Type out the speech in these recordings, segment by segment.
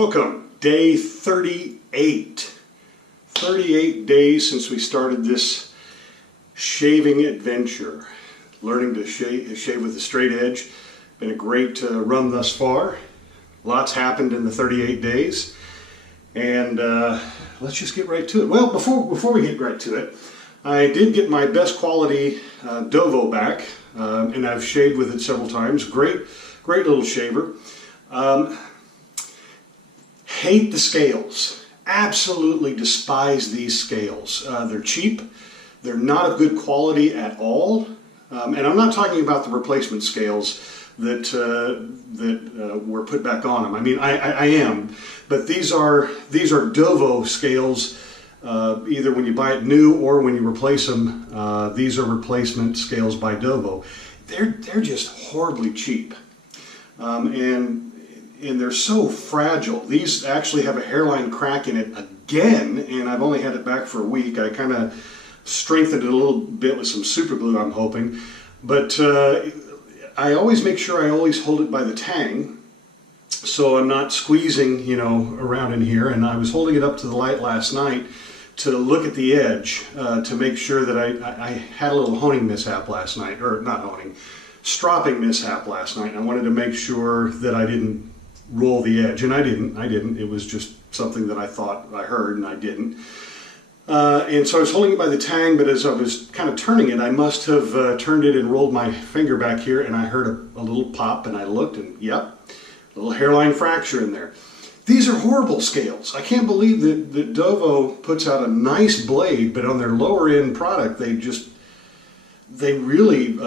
Welcome, day 38. 38 days since we started this shaving adventure. Learning to shave with a straight edge. Been a great run thus far. Lots happened in the 38 days. And let's just get right to it. Well, before we get right to it, I did get my Best Quality Dovo back, and I've shaved with it several times. Great little shaver. Hate the scales. Absolutely despise these scales. They're cheap. They're not of good quality at all. And I'm not talking about the replacement scales that were put back on them. I mean, I am, but these are Dovo scales. Either when you buy it new or when you replace them, these are replacement scales by Dovo. They're just horribly cheap, and they're so fragile. These actually have a hairline crack in it again, and I've only had it back for a week. I kind of strengthened it a little bit with some super glue, I'm hoping, but I always make sure I always hold it by the tang, so I'm not squeezing, you know, around in here. And I was holding it up to the light last night to look at the edge to make sure that I had a little honing mishap last night, or not honing, stropping mishap last night. I wanted to make sure that I didn't roll the edge, and I didn't. It was just something that I thought I heard, and I didn't. And so I was holding it by the tang, but as I was kind of turning it, I must have turned it and rolled my finger back here, and I heard a little pop, and I looked, and yep, a little hairline fracture in there. These are horrible scales. I can't believe that Dovo puts out a nice blade, but on their lower end product, they really,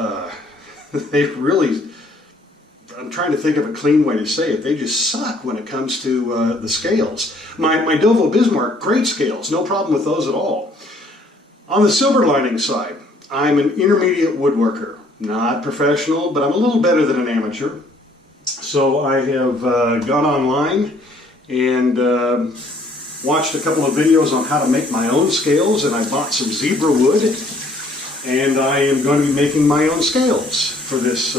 I'm trying to think of a clean way to say it. They just suck when it comes to the scales. My Dovo Bismarck, great scales, no problem with those at all. On the silver lining side, I'm an intermediate woodworker. Not professional, but I'm a little better than an amateur. So I have gone online and watched a couple of videos on how to make my own scales, and I bought some zebra wood, and I am going to be making my own scales for this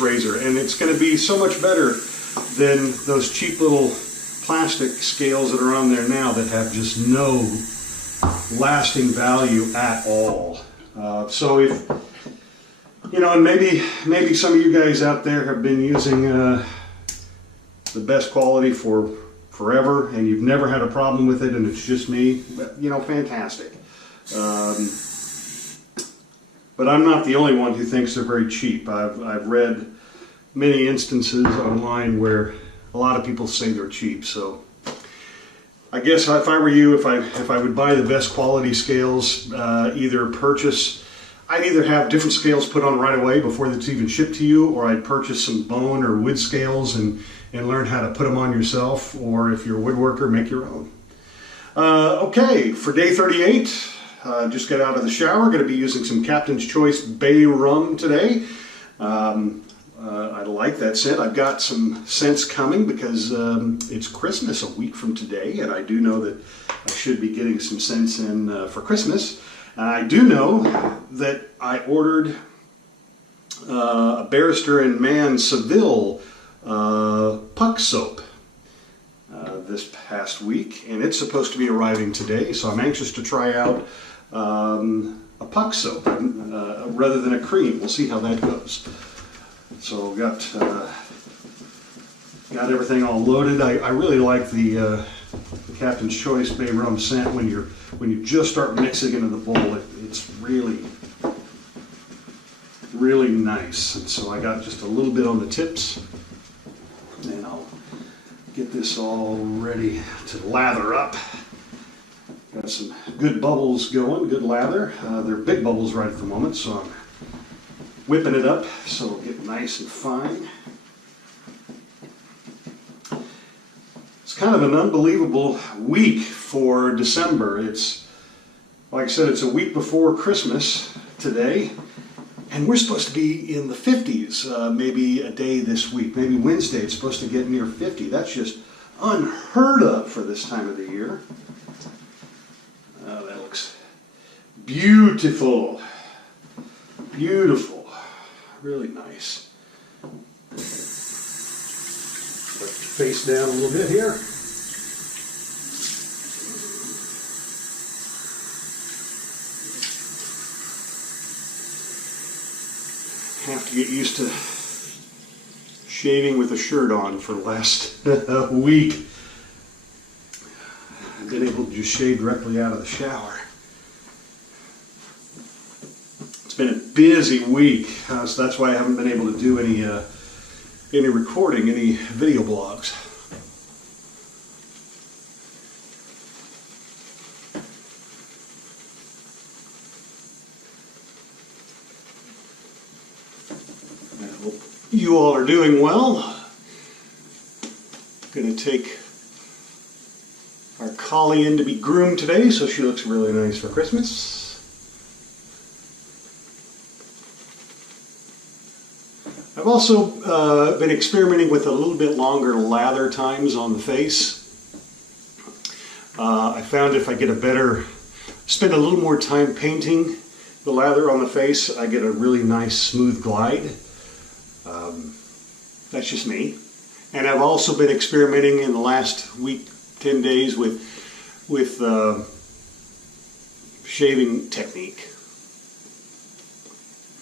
razor, and it's going to be so much better than those cheap little plastic scales that are on there now that have just no lasting value at all. So if you know, and maybe some of you guys out there have been using the Best Quality for forever, and you've never had a problem with it, and it's just me, you know, fantastic. But I'm not the only one who thinks they're very cheap. I've read many instances online where a lot of people say they're cheap. So I guess if I were you, if I would buy the Best Quality scales, I'd either have different scales put on right away before it's even shipped to you, or I'd purchase some bone or wood scales and learn how to put them on yourself, or if you're a woodworker, make your own. Okay, for day 38, just got out of the shower. Going to be using some Captain's Choice Bay Rum today. I like that scent. I've got some scents coming because it's Christmas a week from today, and I do know that I should be getting some scents in for Christmas. I do know that I ordered a Barrister and Mann Seville puck soap this past week, and it's supposed to be arriving today, so I'm anxious to try out a puck soap rather than a cream. We'll see how that goes. So got everything all loaded. I really like the Captain's Choice Bay Rum scent when you just start mixing into the bowl. It's really nice. And so I got just a little bit on the tips, and I'll get this all ready to lather up. Got some good bubbles going, good lather. They're big bubbles right at the moment, so I'm whipping it up so it'll get nice and fine. It's kind of an unbelievable week for December. It's, like I said, it's a week before Christmas today, and we're supposed to be in the 50s maybe a day this week. Maybe Wednesday it's supposed to get near 50. That's just unheard of for this time of the year. That looks beautiful. Beautiful. Really nice. Put the face down a little bit here. have to get used to shaving with a shirt on for the last week. I've been able to just shave directly out of the shower. It's been a busy week, so that's why I haven't been able to do any recording, any video blogs. I hope you all are doing well. Going to take our collie in to be groomed today, so she looks really nice for Christmas. I've also been experimenting with a little bit longer lather times on the face. I found if I get spend a little more time painting the lather on the face, I get a really nice smooth glide. That's just me. And I've also been experimenting in the last week, 10 days with shaving technique.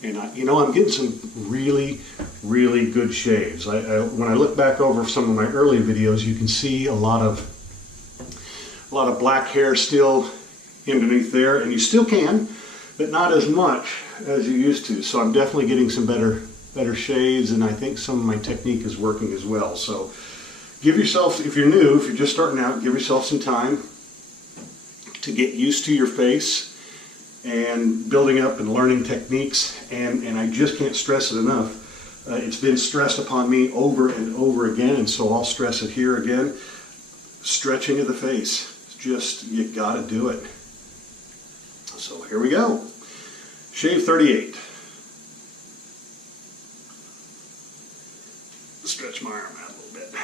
And I'm getting some really, really good shaves. When I look back over some of my early videos, you can see a lot of black hair still underneath there, and you still can, but not as much as you used to. So I'm definitely getting some better shaves, and I think some of my technique is working as well. So give yourself, if you're new, if you're just starting out, give yourself some time to get used to your face and building up and learning techniques, and I just can't stress it enough. It's been stressed upon me over and over again, and so I'll stress it here again. Stretching of the face. It's just, you gotta do it. So here we go. Shave 38. Stretch my arm out a little bit.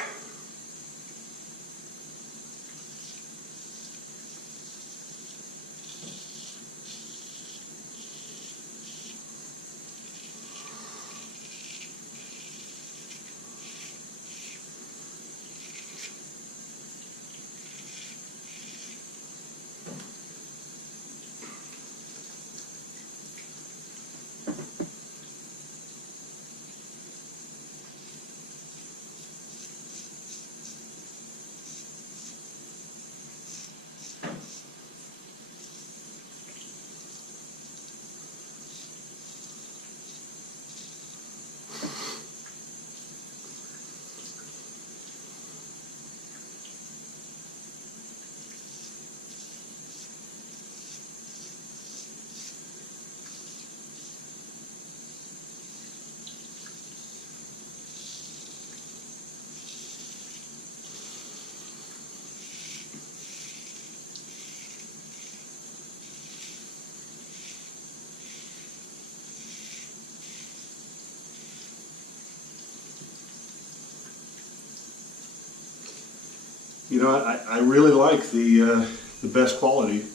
I really like the Best Quality.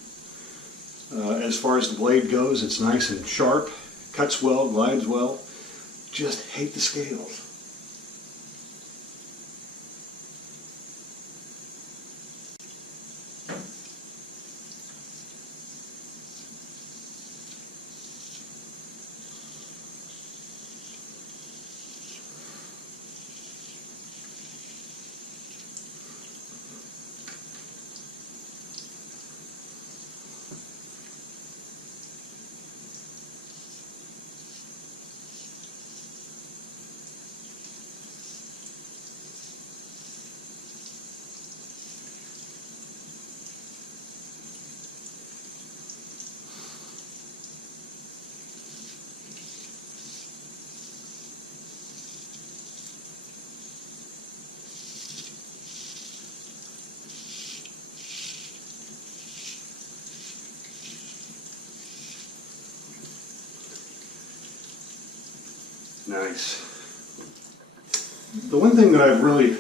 As far as the blade goes, it's nice and sharp, cuts well, glides well. Just hate the scales. Nice. The one thing that I really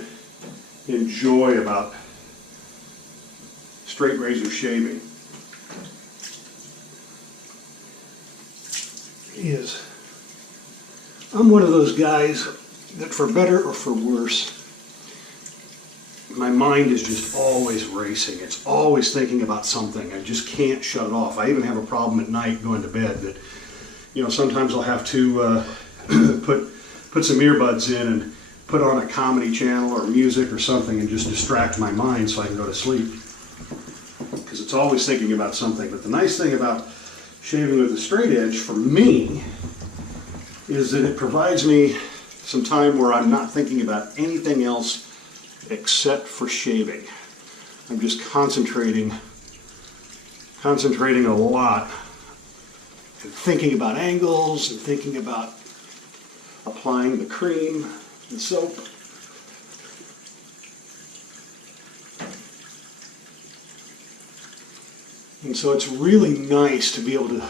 enjoy about straight razor shaving is I'm one of those guys that, for better or for worse, my mind is just always racing. It's always thinking about something. I just can't shut it off. I even have a problem at night going to bed that, sometimes I'll have to put some earbuds in and put on a comedy channel or music or something and just distract my mind so I can go to sleep. Because it's always thinking about something. But the nice thing about shaving with a straight edge for me is that it provides me some time where I'm not thinking about anything else except for shaving. I'm just concentrating a lot and thinking about angles and thinking about applying the cream and soap. And so it's really nice to be able to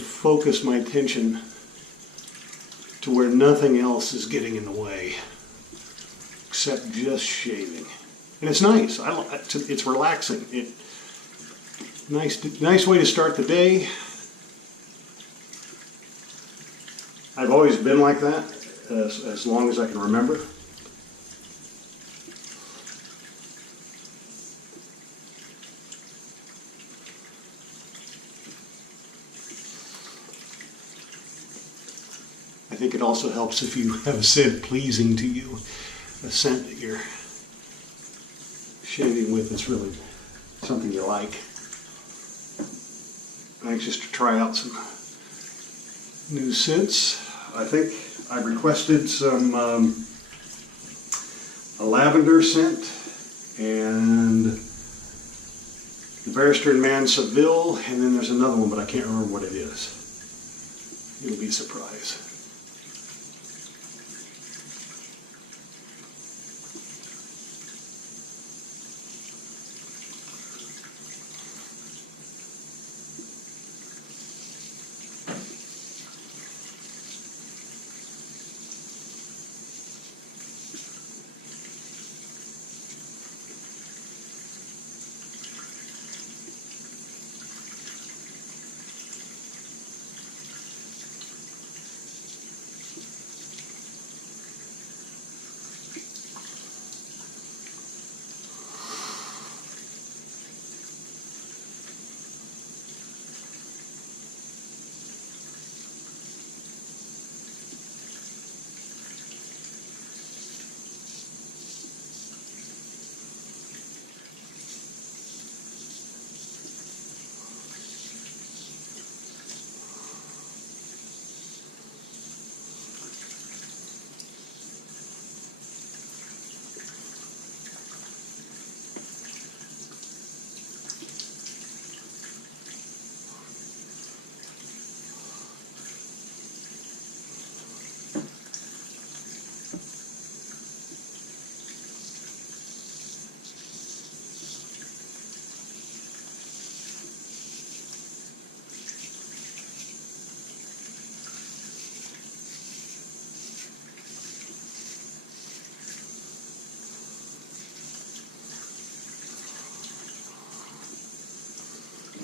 focus my attention to where nothing else is getting in the way except just shaving. And it's nice. It's relaxing. Nice way to start the day. I've always been like that as long as I can remember. I think it also helps if you have a scent pleasing to you, a scent that you're shaving with that's really something you like. I'm anxious to try out some new scents. I think I requested some a lavender scent and the Barrister and Man Seville, and then there's another one, but I can't remember what it is. It'll be a surprise.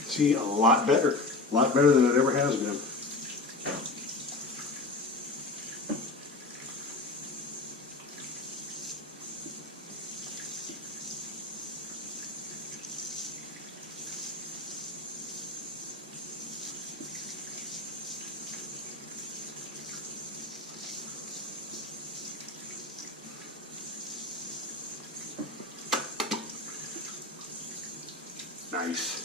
See, a lot better than it ever has been. Nice.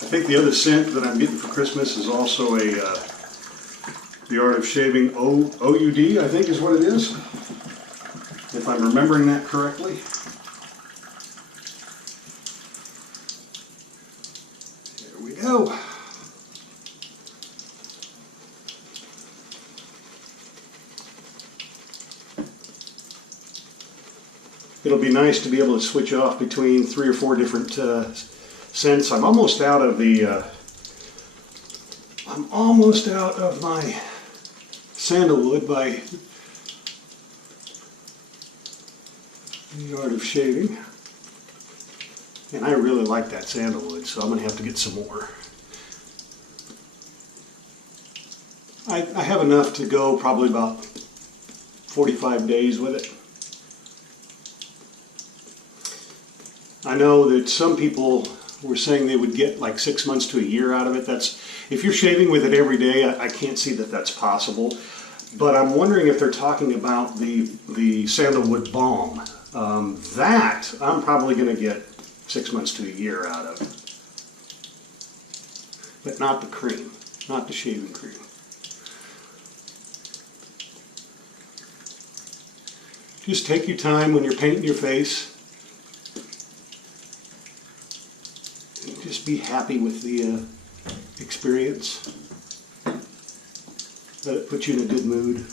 I think the other scent that I'm getting for Christmas is also The Art of Shaving OUD, I think is what it is, if I'm remembering that correctly. There we go. It'll be nice to be able to switch off between 3 or 4 different scents. I'm almost out of my sandalwood by The Art of Shaving. And I really like that sandalwood, so I'm going to have to get some more. I have enough to go probably about 45 days with it. I know that some people were saying they would get like 6 months to a year out of it. If you're shaving with it every day, I can't see that that's possible. But I'm wondering if they're talking about the sandalwood balm. That I'm probably going to get 6 months to a year out of. But not the cream, not the shaving cream. Just take your time when you're painting your face. And just be happy with the experience. Let it put you in a good mood.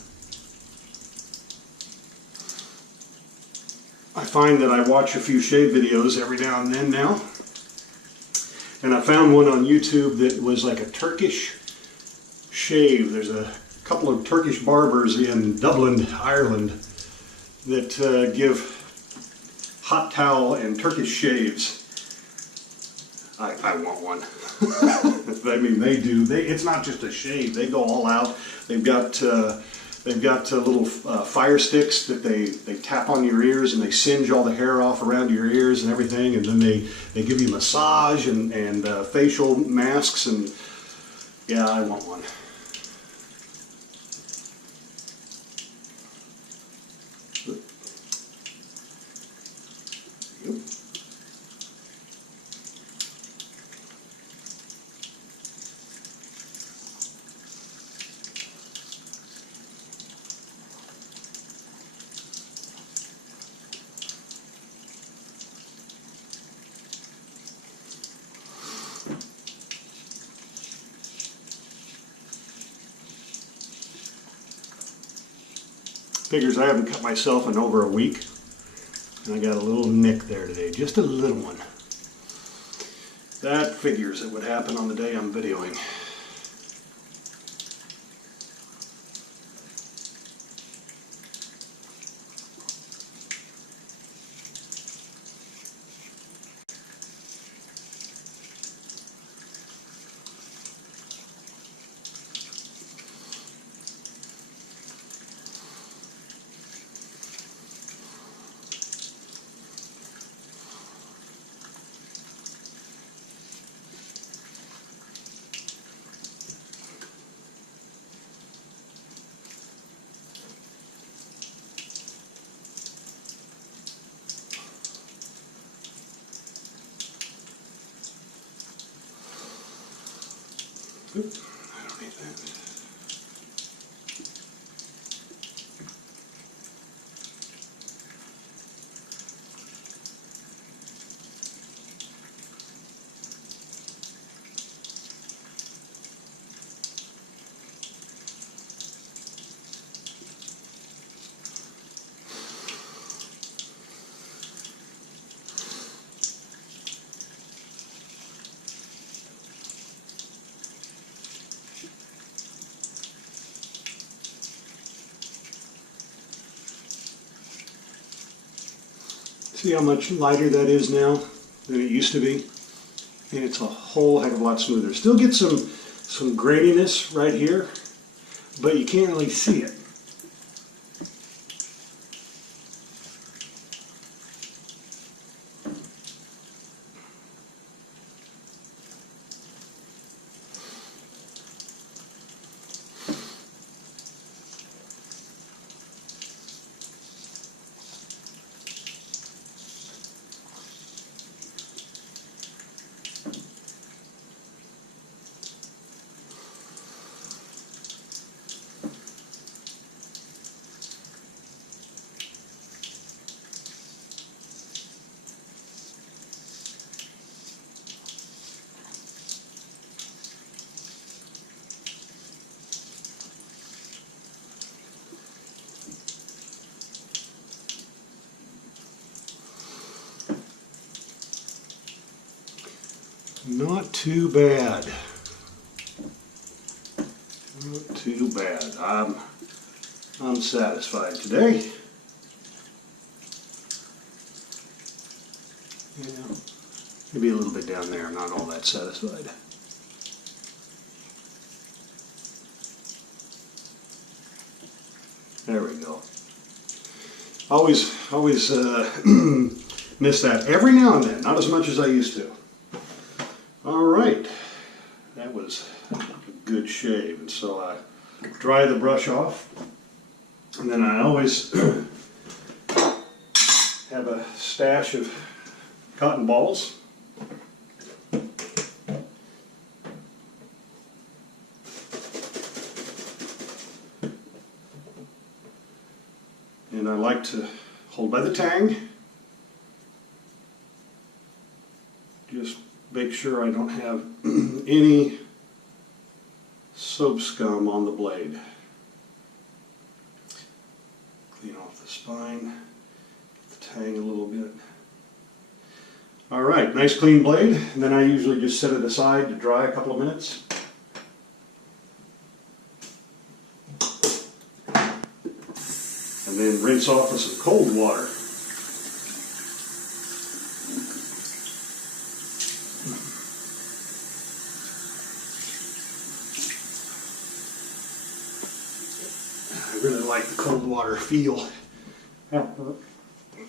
I find that I watch a few shave videos every now and then now. And I found one on YouTube that was like a Turkish shave. There's a couple of Turkish barbers in Dublin, Ireland, that give hot towel and Turkish shaves. I want one. I mean, they do. It's not just a shave. They go all out. They've got little fire sticks that they tap on your ears, and they singe all the hair off around your ears and everything. And then they give you massage and facial masks. And yeah, I want one. Figures I haven't cut myself in over a week, and I got a little nick there today, just a little one. That figures it would happen on the day I'm videoing. Oops, I don't need that. See how much lighter that is now than it used to be? And it's a whole heck of a lot smoother. Still get some graininess right here, but you can't really see it. Not too bad. Not too bad. I'm satisfied today. Yeah. Maybe a little bit down there. I'm not all that satisfied. There we go. Always miss that every now and then. Not as much as I used to. All right. That was a good shave. And so I dry the brush off. And then I always have a stash of cotton balls. And I like to hold by the tang. Just make sure I don't have any soap scum on the blade. Clean off the spine, get the tang a little bit. All right, nice clean blade. And then I usually just set it aside to dry a couple of minutes. And then rinse off with some cold water. I really like the cold water feel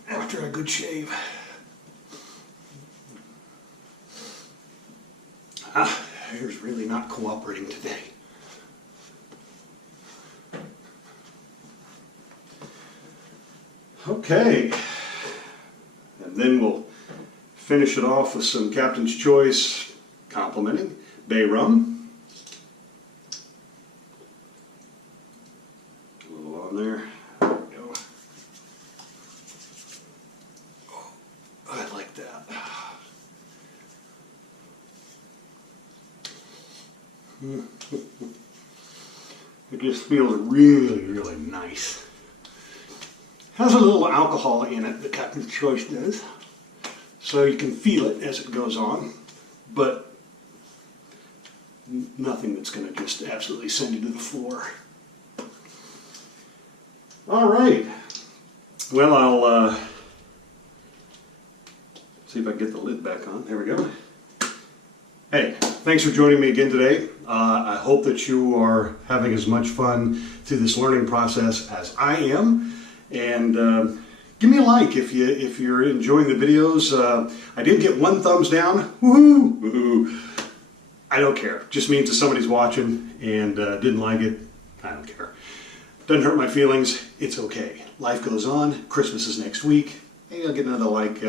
after a good shave. Hair's really not cooperating today. Okay, and then we'll finish it off with some Captain's Choice complimenting bay rum. A little on there. There we go. Oh, I like that. It just feels really, really nice. Has a little alcohol in it, the Captain's Choice does, so you can feel it as it goes on, but nothing that's going to just absolutely send you to the floor. All right. Well, I'll see if I can get the lid back on. There we go. Hey, thanks for joining me again today. I hope that you are having as much fun through this learning process as I am. And give me a like if you're enjoying the videos. I did get 1 thumbs down. Woohoo! Woohoo! I don't care. Just means that somebody's watching and didn't like it. I don't care. Doesn't hurt my feelings. It's okay. Life goes on. Christmas is next week. Maybe I'll get another like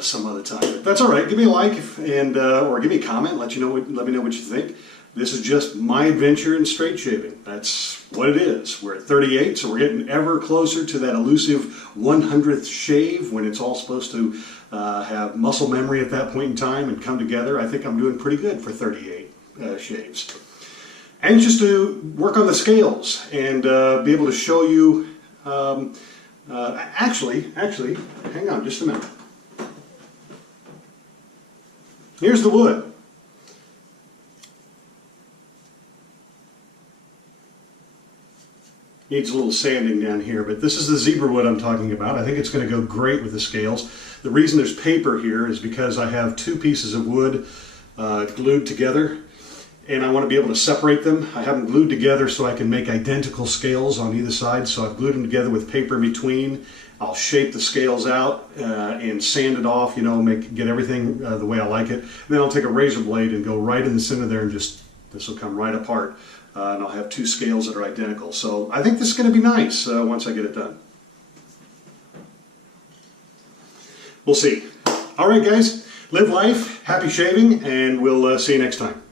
some other time. But that's all right. Give me a like and or give me a comment. Let me know what you think. This is just my adventure in straight shaving. That's what it is. We're at 38, so we're getting ever closer to that elusive 100th shave when it's all supposed to have muscle memory at that point in time and come together. I think I'm doing pretty good for 38 shaves. Anxious to work on the scales and be able to show you, actually, hang on just a minute. Here's the wood. Needs a little sanding down here, but this is the zebra wood I'm talking about. I think it's going to go great with the scales. The reason there's paper here is because I have 2 pieces of wood glued together, and I want to be able to separate them. I have them glued together so I can make identical scales on either side, so I've glued them together with paper in between. I'll shape the scales out and sand it off, you know, get everything the way I like it. And then I'll take a razor blade and go right in the center there and just, this will come right apart. And I'll have 2 scales that are identical. So I think this is going to be nice once I get it done. We'll see. All right, guys, live life, happy shaving, and we'll see you next time.